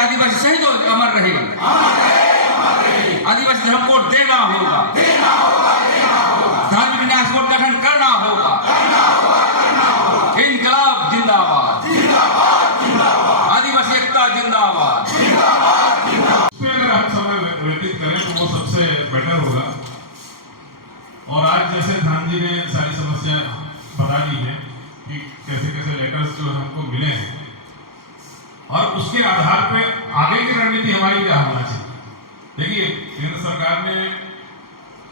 आदिवासी शहीद हो अमर रहेगा। आदिवासी धर्म को देना होगा, धार्मिक न्यास बोर्ड गठन करना होगा। इनकलाब जिंदाबाद, आदिवासी एकता जिंदाबाद। अगर हम समय व्यतीत करें तो वो सबसे बेटर होगा। और आज जैसे धान जी ने सारी समस्या बता दी है कि कैसे कैसे लेटर्स जो हमको मिले हैं और उसके आधार पे आगे की रणनीति हमारी क्या होना चाहिए। देखिए, केंद्र सरकार ने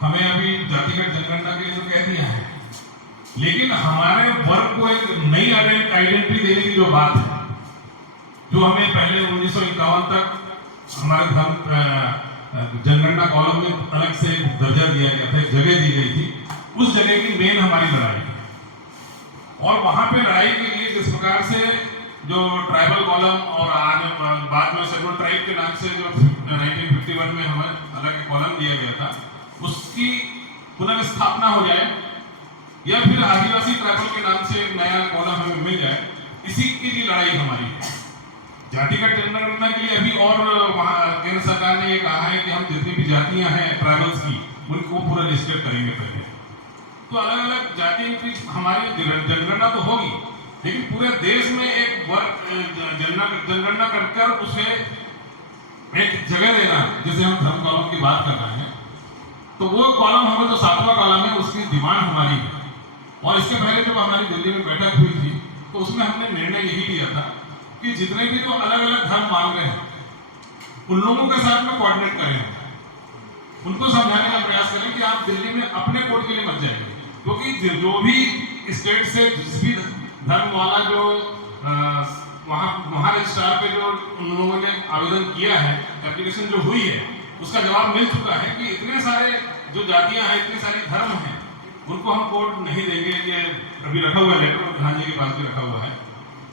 हमें अभी जातिगत जनगणना के लिए तो कह दिया है, लेकिन हमारे वर्ग को एक नई आइडेंटिटी देने की जो बात है, जो हमें पहले 1951 तक हमारे धर्म जनगणना कॉलम में अलग से दर्जा दिया गया था, एक जगह दी गई थी, उस जगह की मेन हमारी लड़ाई है। और वहां पे लड़ाई के लिए जिस प्रकार से जो ट्राइबल कॉलम और आज बाद में शेड्यूल ट्राइब के नाम से जो 1951 में हमें अलग कॉलम दिया गया था, उसकी पुनर्स्थापना हो जाए या फिर आदिवासी ट्राइबल के नाम से नया कॉलम हमें मिल जाए, इसी की लिए लड़ाई हमारी है। जातिगत जनगणना के लिए अभी और वहाँ केंद्र सरकार ने ये कहा है कि हम जितनी भी जातियां हैं ट्राइबल्स की, उनको पूरा लिस्टेड करेंगे पहले। तो अलग अलग जातियों की हमारी जनगणना तो होगी, लेकिन पूरे देश में एक वर्ग जनगणना कर उसे एक जगह देना, जैसे हम धर्म कॉलम की बात कर रहे हैं, तो वो कॉलम हमें जो 7वां कॉलम है उसकी डिमांड हमारी है। और इसके पहले जब हमारी दिल्ली में बैठक हुई थी तो उसमें हमने निर्णय यही लिया था कि जितने भी जो अलग अलग धर्म मांग रहे हैं उन लोगों के साथ में कोऑर्डिनेट करें, उनको समझाने का प्रयास करें कि आप दिल्ली में अपने कोड के लिए मत जाइए, क्योंकि जो भी स्टेट से जिस भी धर्म वाला जो वहाँ रजिस्ट्रार पे जो उन लोगों ने आवेदन किया है, एप्लीकेशन जो हुई है, उसका जवाब मिल चुका है कि इतने सारे जो जातियां हैं, इतने सारे धर्म हैं, उनको हम कोड नहीं देंगे। ये अभी रखा हुआ है, लेटर प्रधान जी के पास भी रखा हुआ है।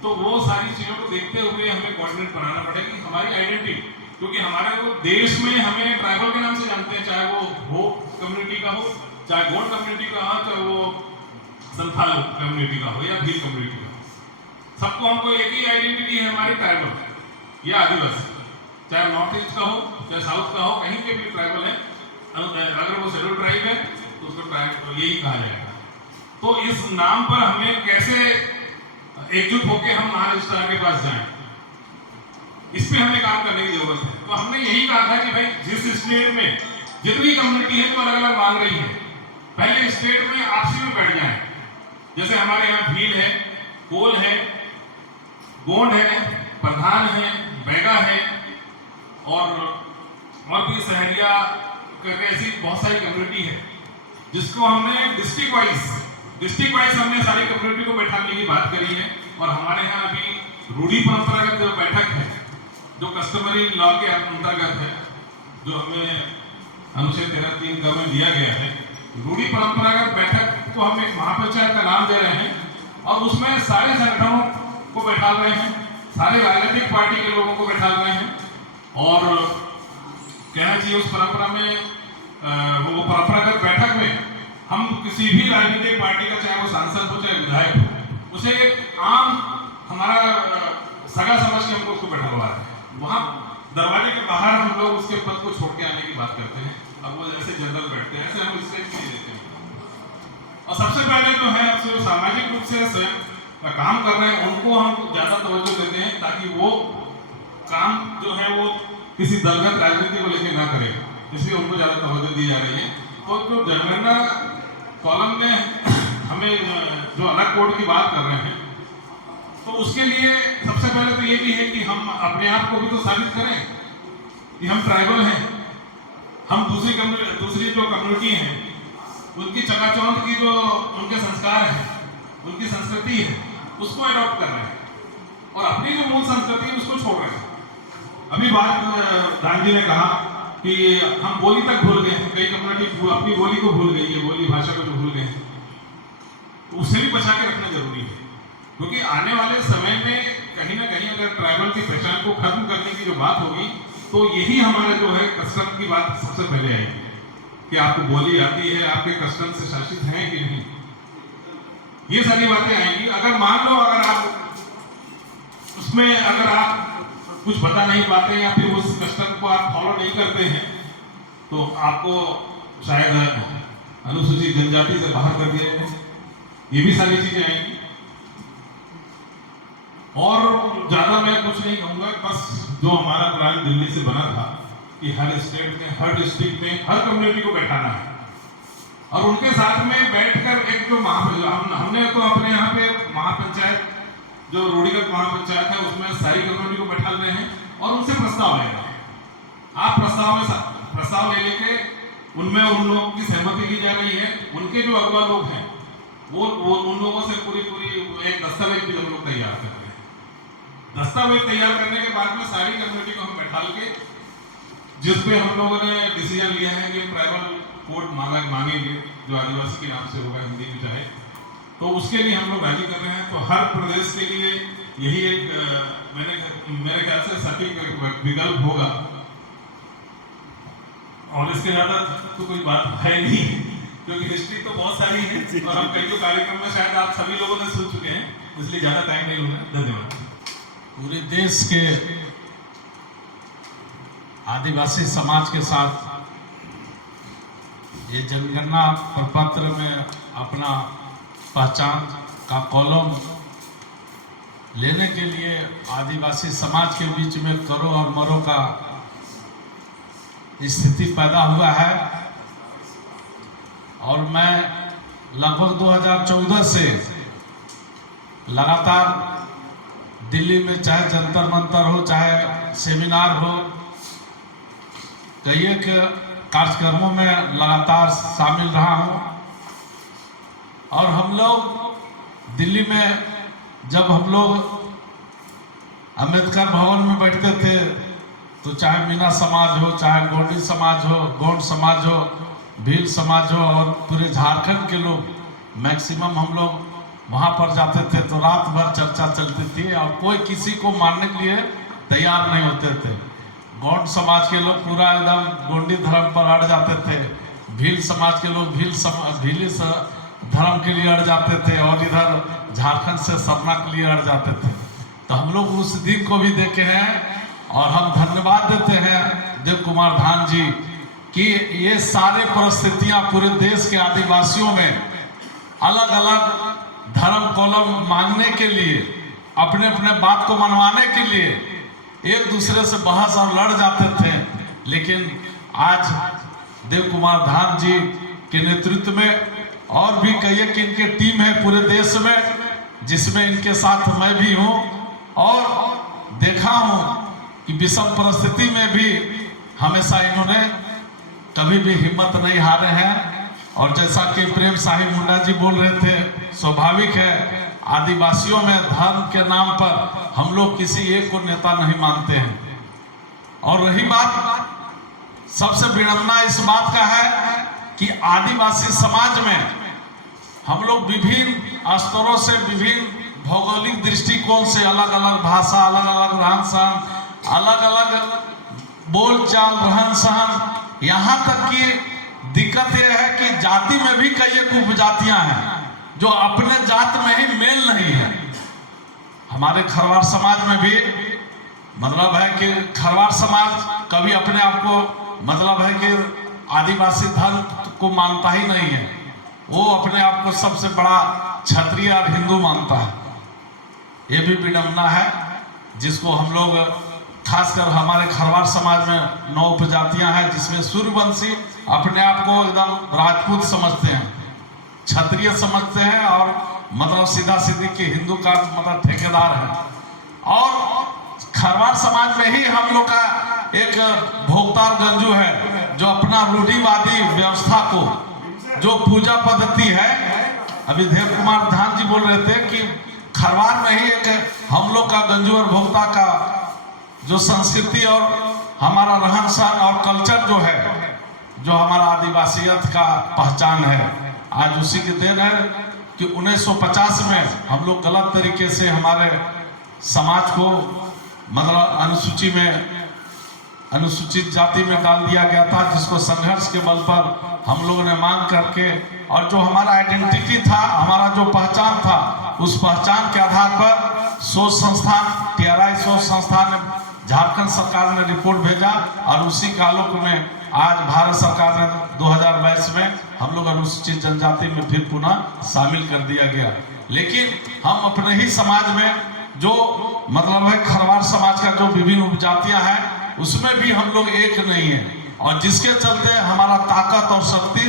तो वो सारी चीजों को देखते हुए हमें कोऑर्डिनेट बनाना पड़ेगा हमारी आइडेंटिटी, क्योंकि हमारे वो देश में हमें ट्राइबल के नाम से जानते हैं, चाहे वो हो कम्युनिटी का हो, चाहे गोंड कम्युनिटी का हो, चाहे वो संथाल कम्युनिटी का हो या भील कम्युनिटी का हो, सबको हमको एक ही आइडेंटिटी है हमारी, ट्राइबल या आदिवासी, चाहे नॉर्थ ईस्ट का हो चाहे साउथ का हो, कहीं के भी ट्राइबल है। अगर वो शेड्यूल ट्राइब है तो उसको ट्राइब यही कहा जाएगा। तो इस नाम पर हमें कैसे एकजुट होकर हम महारजिस्ट्रार के पास जाएं, इस पे हमें काम करने की जरूरत है। तो हमने यही कहा था कि भाई जिस स्टेट में जितनी कम्युनिटी है जो अलग अलग मांग रही है, पहले स्टेट में आपसी में बैठ जाए। जैसे हमारे यहाँ भील है, कोल है, गोंड है, प्रधान है, बैगा है और भी सहरिया करके ऐसी बहुत सारी कम्युनिटी है, जिसको हमने डिस्ट्रिक्ट वाइज हमने सारी कम्युनिटी को बैठाने की बात करी है। और हमारे यहाँ अभी रूढ़ी परंपरागत जो बैठक है, जो कस्टमरी लॉ के अंतर्गत है, जो हमें अनुच्छेद 13(3) का में दिया गया है, रूढ़ी परंपरागत बैठक को हम एक महापंचायत का नाम दे रहे हैं। और उसमें सारे संगठनों को बैठा रहे हैं, सारे राजनीतिक पार्टी के लोगों को बैठा रहे हैं। और कहना चाहिए उस परंपरा में वो परंपरागत बैठक में हम किसी भी राजनीतिक पार्टी का, चाहे वो सांसद हो चाहे विधायक हो, उसे एक आम हमारा सगा समझ के हमको उसको बैठा हुआ है। वहाँ दरवाजे के बाहर हम लोग उसके पद को छोड़ के आने की बात करते हैं। अब वो जैसे जनरल बैठते हैं, ऐसे हम इससे नहीं देते हैं। और सबसे पहले जो है जो सामाजिक रूप से स्वयं काम कर रहे हैं, उनको हम ज्यादा तवज्जो देते हैं, ताकि वो काम जो है वो किसी दलगत राजनीति को लेकर ना करें, इसलिए उनको ज्यादा तवज्जो दी जा रही है। तो जो जनगणना कॉलम में हमें जो अलग कोड की बात कर रहे हैं, तो उसके लिए सबसे पहले तो ये भी है कि हम अपने आप को भी तो साबित करें कि हम ट्राइबल हैं। हम दूसरी जो कम्युनिटी है उनकी चकाचौंध की जो उनके संस्कार है, उनकी संस्कृति है, उसको अडॉप्ट कर रहे हैं और अपनी जो मूल संस्कृति है उसको छोड़ रहे हैं। अभी बात दान जी ने कहा कि हम बोली तक भूल गए हैं, कई कम्युनिटी अपनी बोली को भूल गई है, बोली भाषा को जो भूल गए हैं, तो उसे भी बचा के रखना जरूरी है। क्योंकि आने वाले समय में कहीं ना कहीं अगर ट्राइबल की पहचान को खत्म करने की जो बात होगी, तो यही हमारा जो है कस्टम की बात सबसे पहले आएगी कि आपको बोली आती है, आपके कस्टम से शासित हैं कि नहीं, ये सारी बातें आएंगी। अगर मान लो अगर आप उसमें अगर आप कुछ बता नहीं पाते या फिर उस कस्टम को आप फॉलो नहीं करते हैं तो आपको शायद अनुसूचित जनजाति से बाहर कर दिया जाए, ये भी सारी चीजें आएंगी। और ज्यादा मैं कुछ नहीं कहूंगा, बस जो हमारा प्लान दिल्ली से बना था कि हर स्टेट में, हर डिस्ट्रिक्ट में, हर कम्युनिटी को बैठाना है और उनके साथ में बैठकर एक जो हमने तो अपने यहाँ पे महापंचायत जो रूढ़िगत महापंचायत है उसमें सारी कम्युनिटी को बैठा रहे हैं और उनसे प्रस्ताव ले रहे हैं। आप प्रस्ताव ले लेके उनमें उन लोगों की सहमति ली जा रही है। उनके जो अगुवा लोग हैं वो उन लोगों से पूरी एक दस्तावेज भी हम लोग तैयार कर रहे हैं। दस्तावेज तैयार करने के बाद में सारी कम्युनिटी को हम बैठा के जिसपे हम लोगों ने डिसीजन लिया है कि ट्राइबल कोड मांगेंगे जो आदिवासी के नाम से होगा, हिंदी में चाहे, तो उसके लिए हम लोग राजी कर रहे हैं। तो हर प्रदेश के लिए यही एक मेरे ख्याल से सटीक विकल्प होगा और इसके ज्यादा तो कोई बात है नहीं क्योंकि हिस्ट्री तो बहुत सारी है और हम कई कार्यक्रम में शायद आप सभी लोगों ने सुन चुके हैं, इसलिए ज्यादा टाइम नहीं होगा। धन्यवाद। पूरे देश के आदिवासी समाज के साथ ये जनगणना प्रपत्र में अपना पहचान का कॉलम लेने के लिए आदिवासी समाज के बीच में करो और मरो का स्थिति पैदा हुआ है। और मैं लगभग 2014 से लगातार दिल्ली में चाहे जंतर मंतर हो, चाहे सेमिनार हो, कई एक कार्यक्रमों में लगातार शामिल रहा हूं। और हम लोग दिल्ली में जब हम लोग अंबेडकर भवन में बैठते थे तो चाहे मीना समाज हो, चाहे गोंडी समाज हो, गोंड समाज हो, भील समाज हो और पूरे झारखंड के लोग मैक्सिमम हम लोग वहाँ पर जाते थे तो रात भर चर्चा चलती थी और कोई किसी को मानने के लिए तैयार नहीं होते थे। गोंड समाज के लोग पूरा एकदम गोंडी धर्म पर अड़ जाते थे, भील समाज के लोग भीली धर्म के लिए अड़ जाते थे और इधर झारखंड से सरना के लिए अड़ जाते थे। तो हम लोग उस दिन को भी देखे हैं और हम धन्यवाद देते हैं देव कुमार धाम जी कि ये सारे परिस्थितियां पूरे देश के आदिवासियों में अलग अलग धर्म कॉलम मांगने के लिए, अपने अपने बात को मनवाने के लिए एक दूसरे से बहस और लड़ जाते थे। लेकिन आज देव कुमार धाम जी के नेतृत्व में और भी कई एक इनके टीम है पूरे देश में, जिसमें इनके साथ मैं भी हूँ और देखा हूँ कि विषम परिस्थिति में भी हमेशा इन्होंने कभी भी हिम्मत नहीं हारे हैं। और जैसा कि प्रेम साहिब मुंडा जी बोल रहे थे, स्वाभाविक है आदिवासियों में धर्म के नाम पर हम लोग किसी एक को नेता नहीं मानते हैं। और रही बात, सबसे विडंबना इस बात का है कि आदिवासी समाज में हम लोग विभिन्न स्तरों से, विभिन्न भौगोलिक दृष्टिकोण से, अलग अलग भाषा, अलग अलग रहन सहन, अलग अलग बोलचाल, रहन सहन, यहाँ तक कि दिक्कत यह है कि जाति में भी कई एक उपजातियां हैं जो अपने जात में ही मेल नहीं है। हमारे खरवार समाज में भी मतलब है कि खरवार समाज कभी अपने आप को मतलब है कि आदिवासी धर्म को मानता ही नहीं है, वो अपने आप को सबसे बड़ा क्षत्रिय और हिंदू मानता है। ये भी विडंबना है जिसको हम लोग, खासकर हमारे खरवार समाज में 9 उपजातियां हैं जिसमें सूर्यवंशी अपने आप को एकदम राजपूत समझते हैं, क्षत्रिय समझते हैं और मतलब सीधा सीधी के हिंदू का मतलब ठेकेदार है। और खरवार समाज में ही हम लोग का एक भोक्तार गंजू है जो अपना रूढ़िवादी व्यवस्था को, जो पूजा पद्धति है, अभी देव कुमार धाम जी बोल रहे थे कि खरवार में ही एक हम लोग का गंजू और भोक्ता का जो संस्कृति और हमारा रहन सहन और कल्चर जो है, जो हमारा आदिवासियत का पहचान है, आज उसी की देन है कि 1950 में हम लोग गलत तरीके से हमारे समाज को मतलब अनुसूचित जाति में डाल दिया गया था, जिसको संघर्ष के बल पर हम लोगों ने मांग करके, और जो हमारा आइडेंटिटी था, हमारा जो पहचान था, उस पहचान के आधार पर सोच संस्थान TRI सोच संस्थान ने झारखंड सरकार ने रिपोर्ट भेजा और उसी के आलोक में आज भारत सरकार ने 2022 में हम लोग अनुसूचित जनजाति में फिर पुनः शामिल कर दिया गया। लेकिन हम अपने ही समाज में जो मतलब है खरवार समाज का जो विभिन्न उपजातियां हैं उसमें भी हम लोग एक नहीं है, और जिसके चलते हमारा ताकत और शक्ति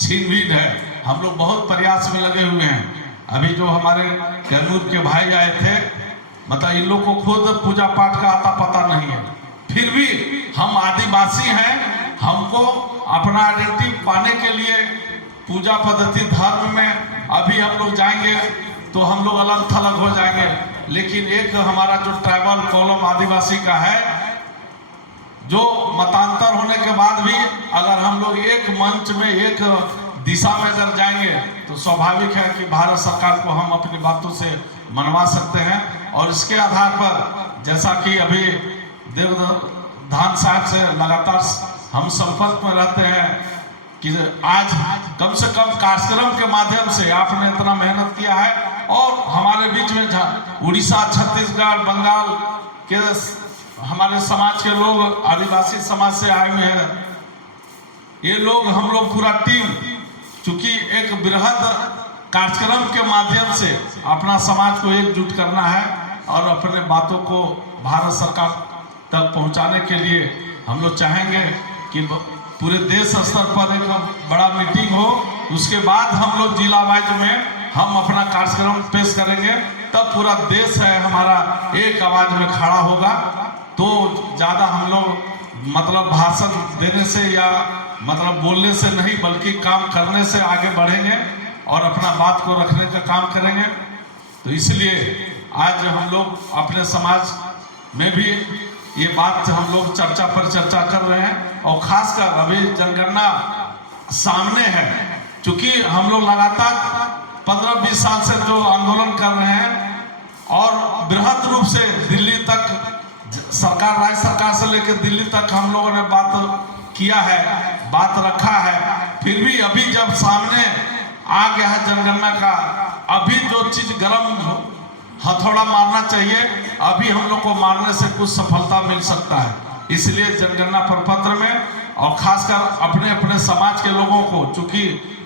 छीन-बीन है। हम लोग बहुत प्रयास में लगे हुए हैं। अभी जो हमारे कैमूर के भाई आए थे, मतलब इन लोग को खुद पूजा पाठ का आता पता नहीं है, फिर भी हम आदिवासी हैं, हमको अपना आइडेंटिटी पाने के लिए पूजा पद्धति धर्म में अभी हम लोग जाएंगे तो हम लोग अलग थलग हो जाएंगे। लेकिन एक हमारा जो ट्राइबल कॉलम आदिवासी का है, जो मतांतर होने के बाद भी अगर हम लोग एक मंच में एक दिशा में अगर जाएंगे तो स्वाभाविक है कि भारत सरकार को हम अपनी बातों से मनवा सकते हैं। और इसके आधार पर जैसा कि अभी देवधान साहब से लगातार हम संपर्क में रहते हैं कि आज कम से कम कार्यक्रम के माध्यम से आपने इतना मेहनत किया है, और हमारे बीच में उड़ीसा, छत्तीसगढ़, बंगाल के हमारे समाज के लोग, आदिवासी समाज से आए हुए हैं। ये लोग हम लोग पूरा टीम, चूंकि एक बृहद कार्यक्रम के माध्यम से अपना समाज को एकजुट करना है और अपने बातों को भारत सरकार तक पहुंचाने के लिए हम लोग चाहेंगे कि पूरे देश स्तर पर एक बड़ा मीटिंग हो। उसके बाद हम लोग जिला वाइज में हम अपना कार्यक्रम पेश करेंगे, तब पूरा देश है हमारा एक आवाज में खड़ा होगा। तो ज़्यादा हम लोग मतलब भाषण देने से या मतलब बोलने से नहीं, बल्कि काम करने से आगे बढ़ेंगे और अपना बात को रखने का काम करेंगे। तो इसलिए आज हम लोग अपने समाज में भी ये बात हम लोग चर्चा पर चर्चा कर रहे हैं, और खासकर अभी जनगणना सामने है। चूंकि हम लोग लगातार 15-20 साल से जो आंदोलन कर रहे हैं और बृहद रूप से दिल्ली तक सरकार, राज्य सरकार से लेकर दिल्ली तक हम लोगों ने बात किया है, बात रखा है, फिर भी अभी जब सामने आ गया है जनगणना का, अभी जो चीज गर्म हथौड़ा मारना चाहिए, अभी हम लोग को मारने से कुछ सफलता मिल सकता है। इसलिए जनगणना प्रपत्र में और खासकर अपने अपने समाज के लोगों को, चूंकि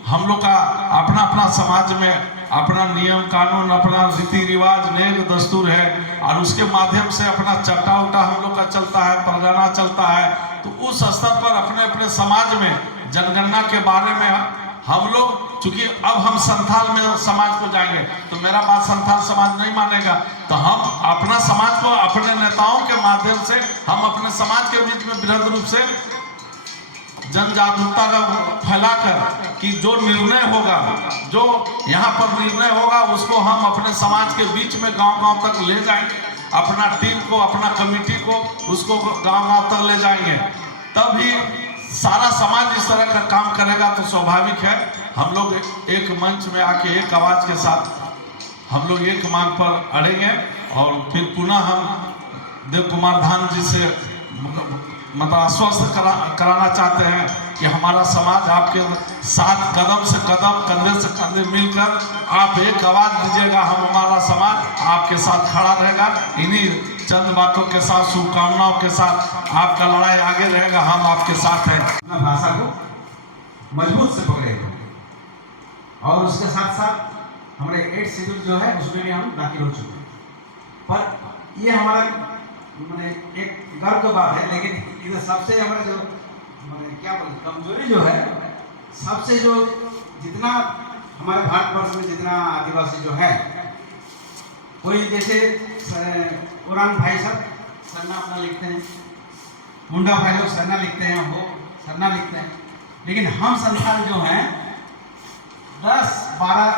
हम लोग का अपना अपना समाज में अपना नियम कानून, अपना रीति रिवाज, नेम दस्तूर है, और उसके माध्यम से अपना चट्टा उटा हम लोग का चलता है, परगना चलता है। तो उस स्तर पर अपने अपने समाज में जनगणना के बारे में हम लोग, चूंकि अब हम संथाल में समाज को जाएंगे तो मेरा बात संथाल समाज नहीं मानेगा, तो हम अपना समाज को अपने नेताओं के माध्यम से हम अपने समाज के बीच में बृहद रूप से जन जागरूकता का फैलाकर कि जो निर्णय होगा, जो यहाँ पर निर्णय होगा, उसको हम अपने समाज के बीच में गांव-गांव तक ले जाएंगे। अपना टीम को, अपना कमेटी को, उसको गांव-गांव तक ले जाएंगे। तभी सारा समाज इस तरह का काम करेगा। तो स्वाभाविक है हम लोग एक मंच में आके एक आवाज के साथ हम लोग एक मांग पर अड़ेंगे, और फिर पुनः हम देव कुमार धाम जी से मतलब आश्वस्त कराना चाहते हैं कि हमारा समाज आपके साथ कदम से कदम, कंधे से कंधे मिलकर आप एक आवाज दीजिएगा, हम हमारा समाज आपके साथ खड़ा रहेगा। इन्हीं चंद बातों के साथ, शुभकामनाओं के साथ आपका लड़ाई आगे रहेगा, हम आपके साथ हैं। अपना भाषा को मजबूत से पकड़े, और उसके साथ साथ हमारे 8 शेड्यूल जो है उसमें भी हम दाखिल हो चुके हैं। पर ये हमारा मैंने एक गर्व की बात है, लेकिन इधर सबसे हमारा जो मैंने क्या बोलते कमजोरी जो है, सबसे जो जितना हमारे भारतवर्ष में जितना आदिवासी जो है, कोई जैसे उरान भाई सब सरना अपना लिखते हैं, मुंडा भाई लोग सरना लिखते हैं, वो सरना लिखते हैं, लेकिन हम संथाल जो हैं 10-12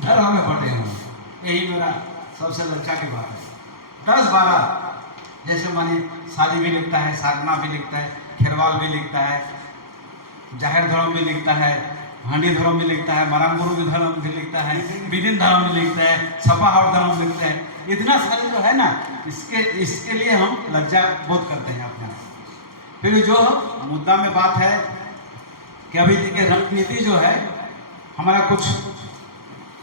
धर्म में बटे हुए। यही मेरा सबसे लज्जा की बात है। 10-12 जैसे मानी शादी भी लिखता है, साधना भी लिखता है, खेरवाल भी लिखता है, जाहिर धर्म भी लिखता है, हांडी धर्म भी लिखता है, मरांगुरु भी धर्म भी लिखता है, बिदिन धर्म भी लिखता है, छपाहार धर्म भी लिखता है। इतना सारे जो है ना, इसके लिए हम लज्जा बोध करते हैं अपने आप। फिर जो मुद्दा में बात है कि अभी देखिए रणनीति जो है हमारा, कुछ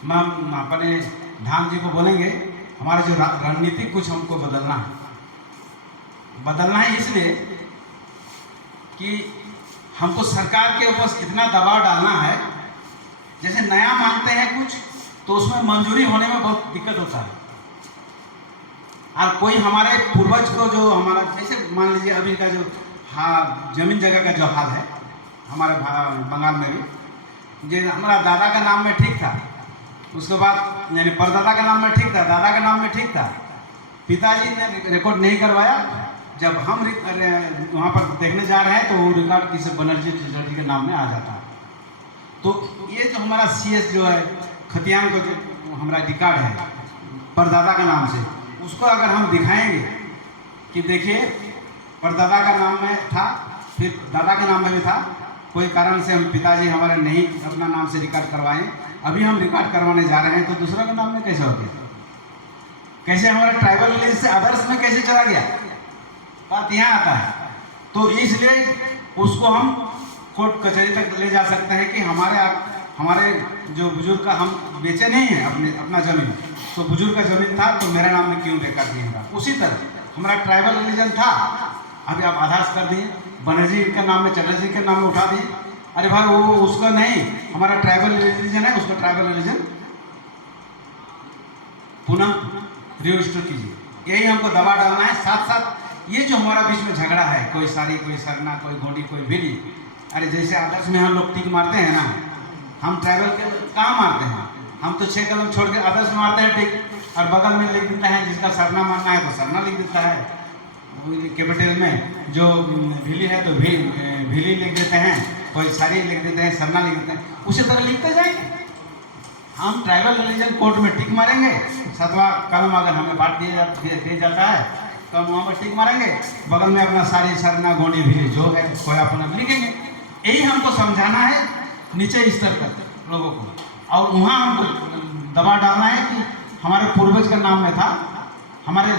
हम अपने धाम जी को बोलेंगे, हमारा जो रणनीति कुछ हमको बदलना है। बदलना है इसलिए कि हमको सरकार के ऊपर इतना दबाव डालना है, जैसे नया मांगते हैं कुछ तो उसमें मंजूरी होने में बहुत दिक्कत होता है। और कोई हमारे पूर्वज को जो हमारा जैसे मान लीजिए अभी का जो जमीन जगह का जो हाल है हमारे बंगाल में भी, जो हमारा दादा का नाम में ठीक था, उसके बाद यानी परदादा का नाम में ठीक था, दादा का नाम में ठीक था, पिताजी ने रिकॉर्ड नहीं करवाया। जब हम वहाँ पर देखने जा रहे हैं तो वो रिकॉर्ड किसी बनर्जी चटर्जी के नाम में आ जाता है। तो ये जो हमारा CS जो है खतियान का जो हमारा रिकॉर्ड है परदादा का नाम से, उसको अगर हम दिखाएंगे कि देखिए परदादा का नाम में था, फिर दादा के नाम में भी था, कोई कारण से हम पिताजी हमारे नहीं अपना नाम से रिकॉर्ड करवाएं, अभी हम रिकॉर्ड करवाने जा रहे हैं तो दूसरा का नाम में कैसे हो गया, कैसे हमारा ट्राइबल विलेज से अदर्स में कैसे चला गया, बात यहाँ आता है। तो इसलिए उसको हम कोर्ट कचहरी तक ले जा सकते हैं कि हमारे जो बुजुर्ग का हम बेचे नहीं हैं अपना ज़मीन, तो बुजुर्ग का ज़मीन था तो मेरे नाम में क्यों रिकॉर्ड नहीं होगा। उसी तरह हमारा ट्राइबल रिलीजन था, अभी आप आधार कर दिए, बनर्जी के नाम में चटर्जी के नाम में उठा दिए, अरे भाई वो उसका नहीं, हमारा ट्राइबल रिलीजन है, उसका ट्राइबल रिलीजन पुनः रिस्टोर कीजिए। यही हमको दबा डालना है। साथ साथ ये जो हमारा बीच में झगड़ा है, कोई सारी, कोई सरना, कोई गोंडी, कोई भिली, अरे जैसे आदर्श में हम लोग टिक मारते हैं ना, हम ट्राइबल के कहाँ मारते हैं, हम तो 6 कलम छोड़ के आदर्श में मारते हैं टिक, और बगल में लिख देता है जिसका सरना मानना है तो सरना लिख देता है, कैपिटल में जो भिली है तो भिली लिख देते हैं, कोई सारी लिख देते हैं, सरना लिख देते हैं, उसी तरह लिखते जाएंगे। हम ट्राइबल रिलीजन कोर्ट में टिक मारेंगे, 7वां कलम अगर हमें बांट दिया जाता है तो हम वहाँ पर टिक मारेंगे, बगल में अपना सारी सरना गोंडी भिली जो है कोई अपना लिखेंगे। यही हमको समझाना है नीचे स्तर तक लोगों को, और वहाँ हमको दबाव डालना है कि हमारे पूर्वज का नाम में था, हमारे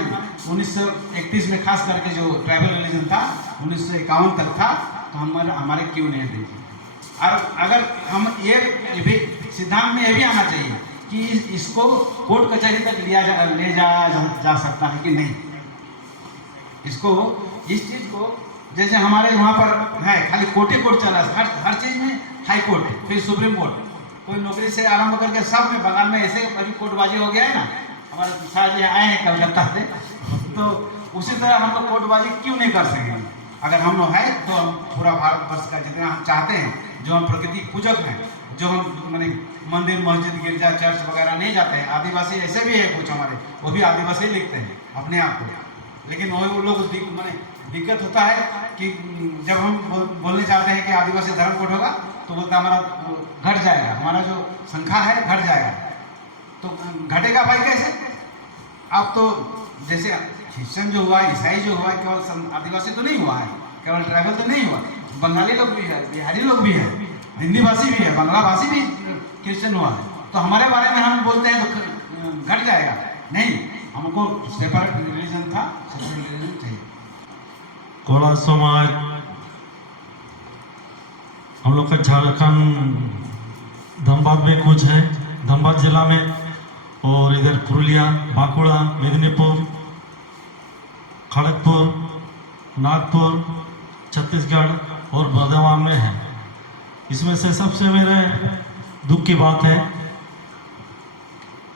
1931 में खास करके जो ट्राइबल रिलीजन था 1951 तक था, तो हमारे क्यों नहीं देंगे। और अगर हम ये भी सिद्धांत में ये भी आना चाहिए कि इसको कोर्ट कचहरी तक ले जा सकता है कि नहीं, इसको इस चीज़ को जैसे हमारे वहाँ पर है खाली कोर्ट ही कोर्ट चला, हर चीज़ में हाई कोर्ट, फिर सुप्रीम कोर्ट, कोई नौकरी से आरंभ करके सब में बंगाल में ऐसे अभी कोर्टबाजी हो गया है ना, हमारे शाह जी आए हैं कलकत्ता से, तो उसी तरह हम लोग कोर्टबाजी क्यों नहीं कर सकेंगे। अगर हम लोग है तो हम पूरा भारतवर्ष का जितना हम चाहते हैं, जो हम प्रकृति पूजक हैं, जो हम माने मंदिर मस्जिद गिरजा चर्च वगैरह नहीं जाते हैं, आदिवासी ऐसे भी है कुछ हमारे, वो भी आदिवासी लिखते हैं अपने आप को, लेकिन वो लोग माने दिक्कत होता है कि जब हम बोलने चाहते हैं कि आदिवासी धर्म कोड होगा तो बोलता हमारा घट जाएगा, हमारा जो संख्या है घट जाएगा, तो घटेगा भाई कैसे। अब तो जैसे क्रिश्चियन जो हुआ, ईसाई जो हुआ, केवल आदिवासी तो नहीं हुआ है, केवल ट्राइबल तो नहीं हुआ, बंगाली लोग भी है, बिहारी लोग भी है, हिंदी भाषी भी है, बांग्ला भाषी भी क्रिश्चियन हुआ है, तो हमारे बारे में हम बोलते हैं तो घट जाएगा नहीं, हमको सेपरेट रिलीजन था, सेपरेट रिलीजन चाहिए। कोड़ा समाज हम लोग का झारखंड धनबाद में कुछ है, धनबाद जिला में, और इधर पुरुलिया, बांकुड़ा, मेदिनीपुर, खड़गपुर, नागपुर, छत्तीसगढ़ और बर्धमान में है। इसमें से सबसे मेरे दुख की बात है,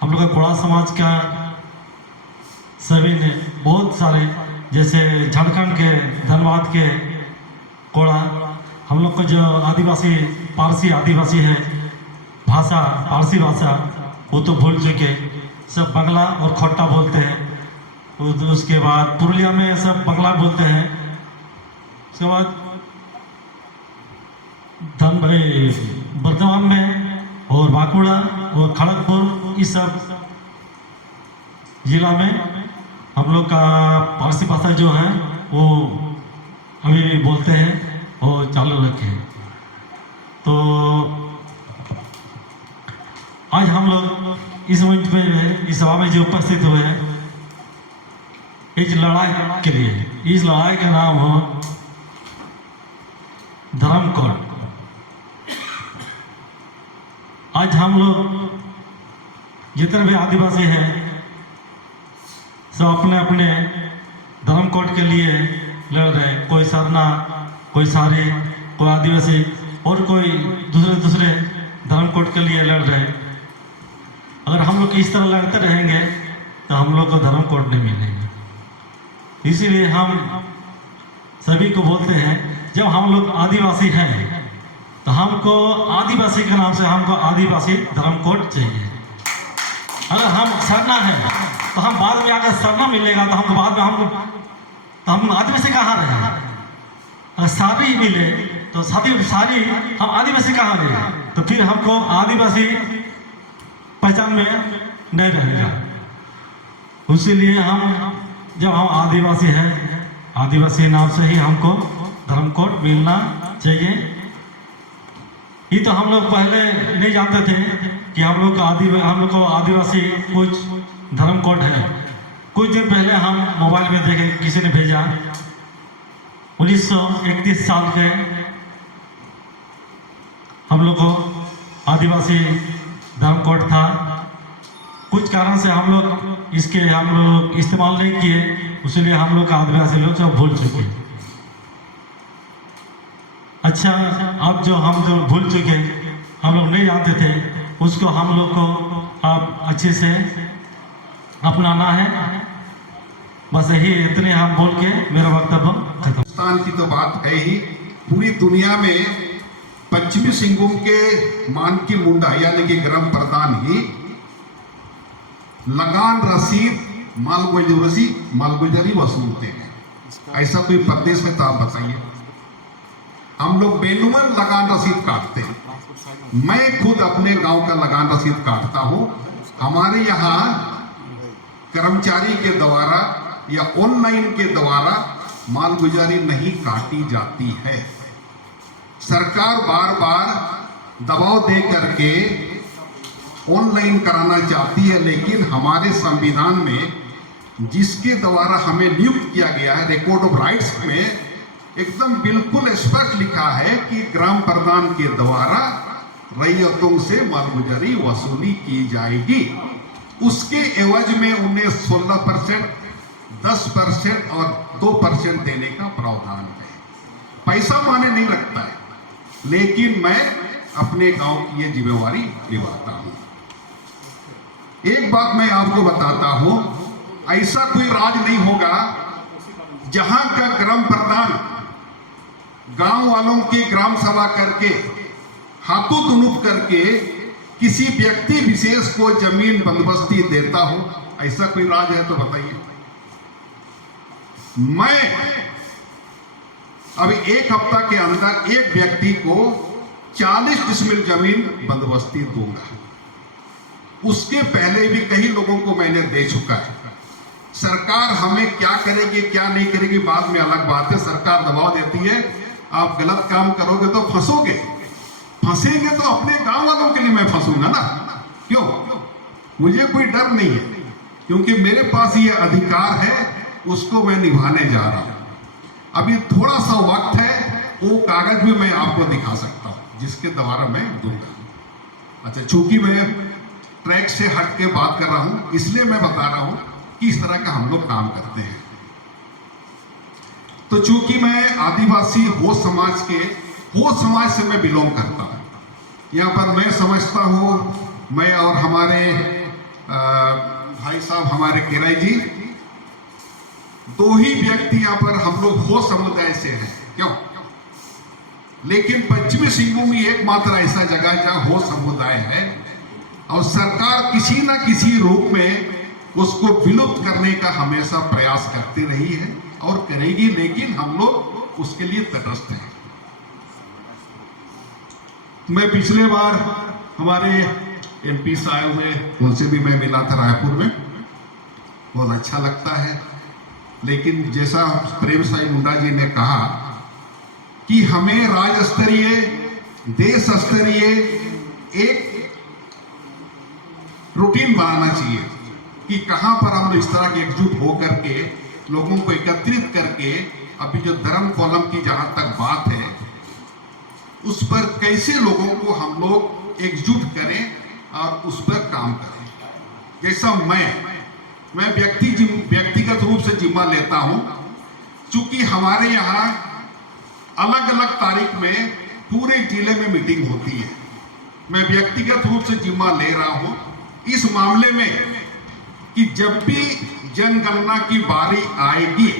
हम लोग का कोड़ा समाज का सभी ने बहुत सारे, जैसे झारखंड के धनबाद के कोड़ा, हम लोग का जो आदिवासी पारसी आदिवासी है भाषा, पारसी भाषा वो तो भूल चुके, सब बंगला और खोटा बोलते हैं। उसके बाद पुरुलिया में सब बंगला बोलते हैं, उसके बाद बर्धमान में और बांकुड़ा और खड़गपुर, इस सब जिला में हम लोग का पारसी भाषा जो है वो अभी भी बोलते हैं और चालू रखे। तो आज हम लोग इस मंच में, इस सभा में जो उपस्थित हुए हैं, इस लड़ाई के लिए, इस लड़ाई का नाम हो धर्म कोड। आज हम लोग जितने भी आदिवासी हैं सब अपने अपने धर्म कोड के लिए लड़ रहे हैं, कोई सरना, कोई सारे, कोई आदिवासी और कोई दूसरे धर्म कोड के लिए लड़ रहे हैं। अगर हम लोग इस तरह लड़ते रहेंगे तो हम लोग को धर्म कोड नहीं मिलेंगे। इसीलिए हम सभी को बोलते हैं, जब हम लोग आदिवासी हैं तो हमको आदिवासी के नाम से हमको आदिवासी धर्म कोड चाहिए। अगर हम सरना है तो हम बाद में अगर सरना मिलेगा तो हमको बाद में हम आदिवासी कहाँ रहे? अगर सारी मिले तो सारी हम आदिवासी कहाँ रहे? तो फिर हमको आदिवासी पहचान में नहीं रहेगा। इसीलिए हम जब हम आदिवासी हैं, आदिवासी नाम से ही हमको धर्म कोड मिलना चाहिए। ये तो हम लोग पहले नहीं जानते थे कि हम लोग को आदिवासी कुछ धर्म कोड है। कुछ दिन पहले हम मोबाइल में देखे, किसी ने भेजा 1931 साल के हम लोग को आदिवासी धर्म कोड था। कुछ कारण से हम लोग इस्तेमाल नहीं किए, इसलिए हम लोग आदिवासी लोग सब भूल चुके। अच्छा, अब जो हम जो भूल चुके, हम लोग नहीं जानते थे, उसको हम लोग को अब अच्छे से अपनाना है। बस यही इतने हम बोल के मेरा वक्तव्य खत्म। हिंदुस्तान की तो बात है ही, पूरी दुनिया में पश्चिमी सिंहभूम के मानकी मुंडा यानी कि ग्राम प्रधान ही लगान रसीद मालगुजारी वसूलते हैं। ऐसा कोई प्रदेश में तो आप बताइए। हम लोग बेनुमन लगान रसीद काटते हैं। मैं खुद अपने गांव का लगान रसीद काटता हूं। हमारे यहाँ कर्मचारी के द्वारा या ऑनलाइन के द्वारा मालगुजारी नहीं काटी जाती है। सरकार बार बार दबाव दे करके ऑनलाइन कराना चाहती है, लेकिन हमारे संविधान में जिसके द्वारा हमें नियुक्त किया गया है, रिकॉर्ड ऑफ राइट्स में एकदम बिल्कुल स्पष्ट लिखा है कि ग्राम प्रधान के द्वारा रैयतों से मालगुजारी वसूली की जाएगी। उसके एवज में उन्हें 16%, 10% और 2% देने का प्रावधान है। पैसा माने नहीं लगता है, लेकिन मैं अपने गांव की ये जिम्मेवारी निभाता हूं। एक बात मैं आपको बताता हूं, ऐसा कोई राज नहीं होगा जहां का ग्राम प्रधान गांव वालों की ग्राम सभा करके हाथों तुनुप करके किसी व्यक्ति विशेष को जमीन बंदोबस्ती देता हो। ऐसा कोई राज है तो बताइए। मैं अभी एक हफ्ता के अंदर एक व्यक्ति को 40 डिसमिल जमीन बंदोबस्ती दूंगा। उसके पहले भी कई लोगों को मैंने दे चुका है। सरकार हमें क्या करेगी क्या नहीं करेगी बाद में अलग बात है। सरकार दबाव देती है, आप गलत काम करोगे तो फंसोगे। फंसेंगे तो अपने गांव वालों के लिए मैं फंसूंगा ना। क्यों? मुझे कोई डर नहीं है, क्योंकि मेरे पास ये अधिकार है, उसको मैं निभाने जा रहा हूं। अभी थोड़ा सा वक्त है, वो कागज भी मैं आपको दिखा सकता हूं जिसके द्वारा मैं दूंगा। अच्छा, चूंकि मैं ट्रैक से हट के बात कर रहा हूं, इसलिए मैं बता रहा हूं कि इस तरह का हम लोग काम करते हैं। तो चूंकि मैं आदिवासी हो समाज से मैं बिलोंग करता हूं, यहाँ पर मैं समझता हूं, मैं और हमारे भाई साहब हमारे किराई जी, दो ही व्यक्ति यहाँ पर हम लोग हो समुदाय से हैं। क्यों? लेकिन पश्चिमी सिंहभूम ही एकमात्र ऐसा जगह है जहां हो समुदाय है, और सरकार किसी ना किसी रूप में उसको विलुप्त करने का हमेशा प्रयास करती रही है और करेगी, लेकिन हम लोग उसके लिए तटस्थ हैं। मैं पिछले बार हमारे एमपी से आए हुए, उनसे भी मैं मिला था रायपुर में, बहुत अच्छा लगता है। लेकिन जैसा प्रेम साई मुंडा जी ने कहा कि हमें राज्य स्तरीय, देश स्तरीय एक रूटीन बनाना चाहिए कि कहां पर हम इस तरह के एकजुट होकर के लोगों को एकत्रित करके, अभी जो धर्म कॉलम की जहां तक बात है, उस पर कैसे लोगों को हम लोग एकजुट करें और उस पर काम करें। जैसा मैं मैं व्यक्तिगत रूप से जिम्मा लेता हूं, क्योंकि हमारे यहाँ अलग अलग तारीख में पूरे जिले में मीटिंग होती है। मैं व्यक्तिगत रूप से जिम्मा ले रहा हूं इस मामले में कि जब भी जनगणना की बारी आएगी,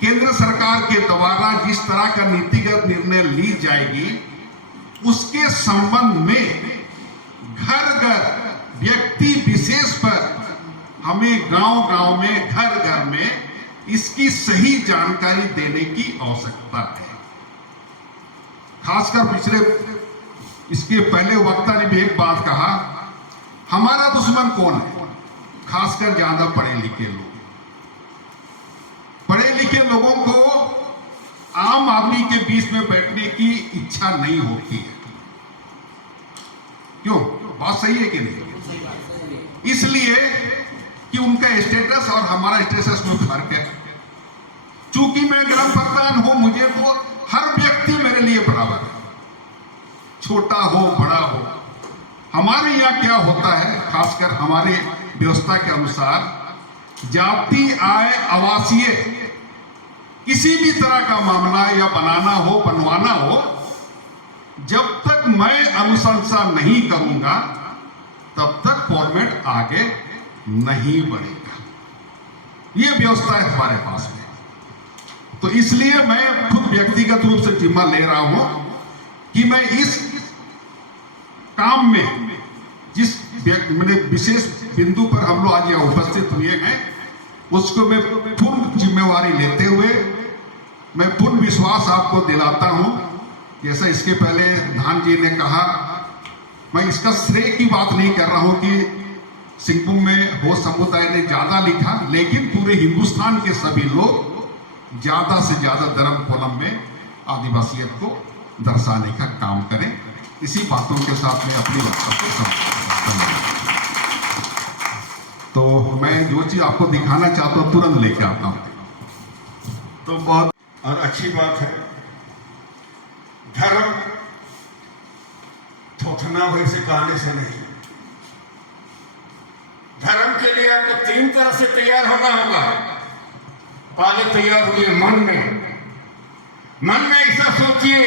केंद्र सरकार के द्वारा जिस तरह का नीतिगत निर्णय ली जाएगी, उसके संबंध में घर घर व्यक्ति विशेष पर हमें गांव गांव में, घर घर में इसकी सही जानकारी देने की आवश्यकता है। खासकर इसके पहले वक्ता ने भी एक बात कहा, हमारा दुश्मन कौन है? खासकर ज्यादा पढ़े लिखे लोग। पढ़े लिखे लोगों को आम आदमी के बीच में बैठने की इच्छा नहीं होती है। क्यों? बात सही है कि नहीं? इसलिए कि उनका स्टेटस और हमारा स्टेटस में फर्क है। चूंकि मैं ग्राम प्रधान हूं, मुझे तो हर व्यक्ति मेरे लिए बराबर है, छोटा हो बड़ा हो। हमारे यहाँ क्या होता है, खासकर हमारे व्यवस्था के अनुसार जाति, आय, आवासीय किसी भी तरह का मामला या बनाना हो, बनवाना हो, जब तक मैं अनुशंसा नहीं करूंगा तब तक फॉर्मेट आगे नहीं बढ़ेगा। ये व्यवस्था है हमारे पास में। तो इसलिए मैं खुद व्यक्तिगत रूप से जिम्मा ले रहा हूं कि मैं इस काम में जिस विशेष बिंदु पर हम लोग आज यहाँ उपस्थित हुए हैं, उसको मैं पूर्ण जिम्मेवारी लेते हुए मैं पूर्ण विश्वास आपको दिलाता हूं। जैसा इसके पहले धान जी ने कहा, मैं इसका श्रेय की बात नहीं कर रहा हूं कि सिंहभूम में हो समुदाय ने ज्यादा लिखा, लेकिन पूरे हिंदुस्तान के सभी लोग ज्यादा से ज्यादा धर्म कोलम में आदिवासियत को दर्शाने का काम करें। इसी बातों के साथ में अपनी वक्तव्य समाप्त करता हूं। तो मैं जो चीज आपको दिखाना चाहता हूं तुरंत लेके आता हूं। तो बहुत और अच्छी बात है। धर्म थोथना हुए से कहने से नहीं, धर्म के लिए आपको 3 तरह से तैयार होना होगा। पहले तैयार हुए मन में ऐसा सोचिए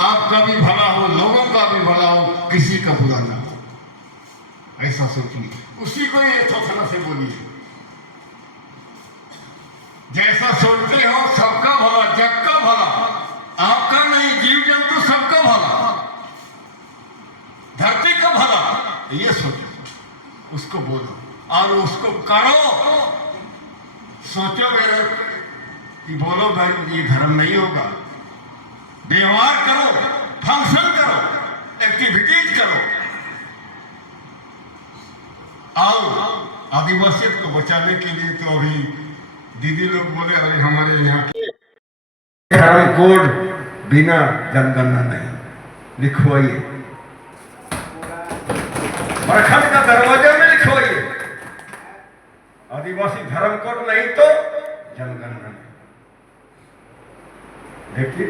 आपका भी भला हो, लोगों का भी भला हो, किसी का बुरा ना हो, ऐसा सोचिए। उसी को ये थोथना से बोलिए। जैसा सोचते हो सबका भला, जग का भला, आपका नहीं, जीव जंतु सबका भला, धरती का भला, ये सोचो, उसको बोलो और उसको करो। सोचो मेरे कि बोलो भाई ये धर्म नहीं होगा, व्यवहार करो, फंक्शन करो, एक्टिविटीज करो। और आदिवासियत को बचाने के लिए तो अभी दीदी लोग बोले अरे हमारे यहाँ धर्म कोड बिना जनगणना नहीं, लिखवाइए, प्रखंड का दरवाजा में लिखवाइए, आदिवासी धर्म कोड नहीं तो जनगणना नहीं। देखिए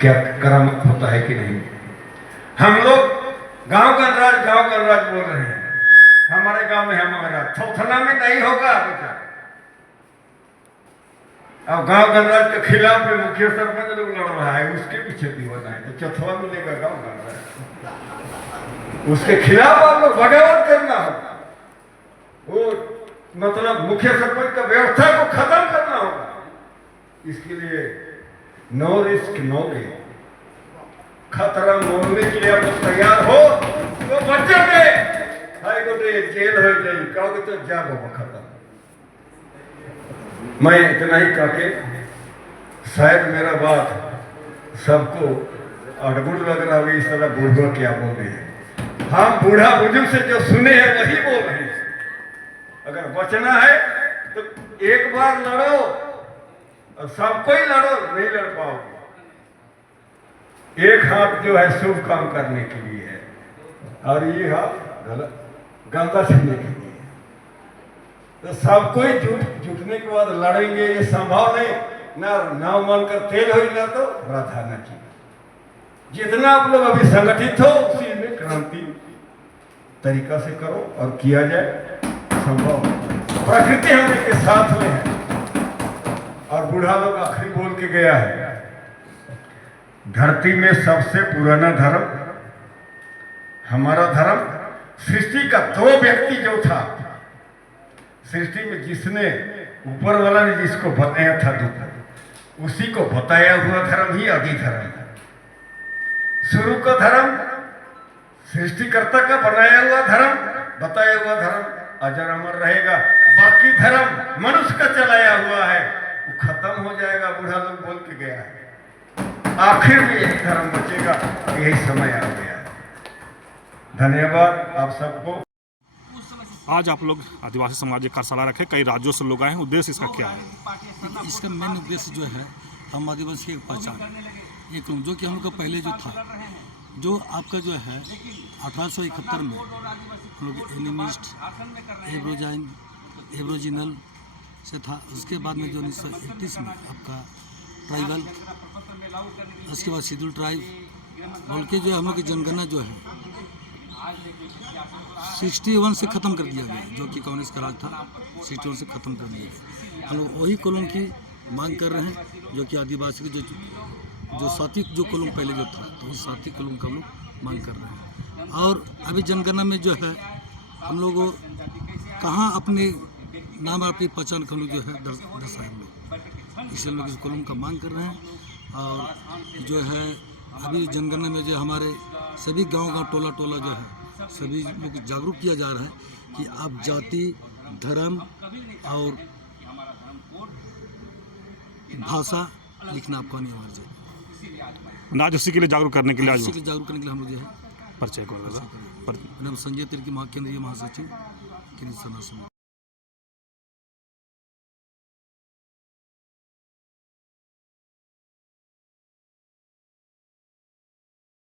क्या करामत होता है कि नहीं। हम लोग गांव गणराज बोल रहे हैं, हमारे गांव में हमारा थोथना में नहीं होगा बेटा। अब गांव गणराज के खिलाफ में मुखिया सरपंच लोग लड़ रहा है, उसके पीछे दीवाना है तो चथवा मिलेगा गांव गणराज, उसके खिलाफ आप लोग बगावत करना होगा। वो मतलब मुखिया सरपंच का व्यवस्था को खत्म करना होगा। इसके लिए नो रिस्क नो गेन, खतरा मोड़ने के लिए आप तैयार हो तो बचोगे, हाई गोटे जेल हो जाए कहोगे तो जागो खत्म। मैं इतना ही कह के, शायद मेरा बात सबको अड़बुड़ लग रहा होगी, इस तरह बूढ़ा क्या बोल रहे हैं। हम बूढ़ा बुजुर्ग से जो सुने हैं वही बोल रहे हैं। अगर बचना है तो एक बार लड़ो और सबको ही लड़ो, नहीं लड़ पाओगे। एक हाथ जो है शुभ काम करने के लिए है और ये हाथ गंदा छीनने के लिए। तो सबको ही जुटने के बाद लड़ेंगे, ये संभव नहीं। ना मानकर तेल हो ना तो राधा न की। जितना आप लोग अभी संगठित हो उसी में क्रांति तरीका से करो और किया जाए संभव। प्रकृति हम के साथ में है। और बूढ़ा लोग आखिरी बोल के गया है, धरती में सबसे पुराना धर्म हमारा धर्म। सृष्टि का 2 व्यक्ति जो था, सृष्टि में जिसने ऊपर वाला ने जिसको बताया था दुख, उसी को बताया हुआ धर्म ही आदि धर्म है। शुरू का धर्म सृष्टिकर्ता का बनाया हुआ धर्म, बताया हुआ धर्म अजर अमर रहेगा। बाकी धर्म मनुष्य का चलाया हुआ है, वो खत्म हो जाएगा। बूढ़ा लोग बोल के गया है, आखिर में यही धर्म बचेगा। यही समय आ गया है। धन्यवाद आप सबको। आज आप लोग आदिवासी समाज एक कार्यशाला रखे, कई राज्यों से लोग आए हैं, उद्देश्य इसका क्या है? इसका मेन उद्देश्य जो है हम आदिवासी की पहचान एक जो कि हम लोग का पहले जो था, जो आपका जो है 1871 में हम लोग एनिमिस्ट एब्रोजिनल से था। उसके बाद में जो 1931 में आपका ट्राइबल, उसके बाद शेड्यूल ट्राइब बोल के जो हम लोग की जनगणना जो है 61 से ख़त्म कर दिया गया, जो कि कांग्रेस का राज था। 61 से ख़त्म कर दिया गया। हम लोग वही कॉलोम की मांग कर रहे हैं, जो कि आदिवासी की जो 7वीं जो कॉलोम पहले जो था, तो उस 7वीं कॉलोम का हम लोग मांग कर रहे हैं। और अभी जनगणना में जो है हम लोग कहाँ अपने नाम अपनी पहचान का लोग जो है दर्शाए हम लोग, इसलिए हम लोग इस कॉलोम का मांग कर रहे हैं। और जो है अभी जनगणना में जो हमारे सभी गांव टोला जो है सभी लोग जागरूक किया जा रहा है कि आप जाति, धर्म और भाषा लिखना आपको अनिवार्य है। आज उसी के लिए जागरूक करने के लिए आज जागरूक करने के लिए हम लोग जो है परिचय कर रहे हैं। मेरा नाम संजय तिर्की, केंद्रीय महासचिव केंद्रीय सना समिति।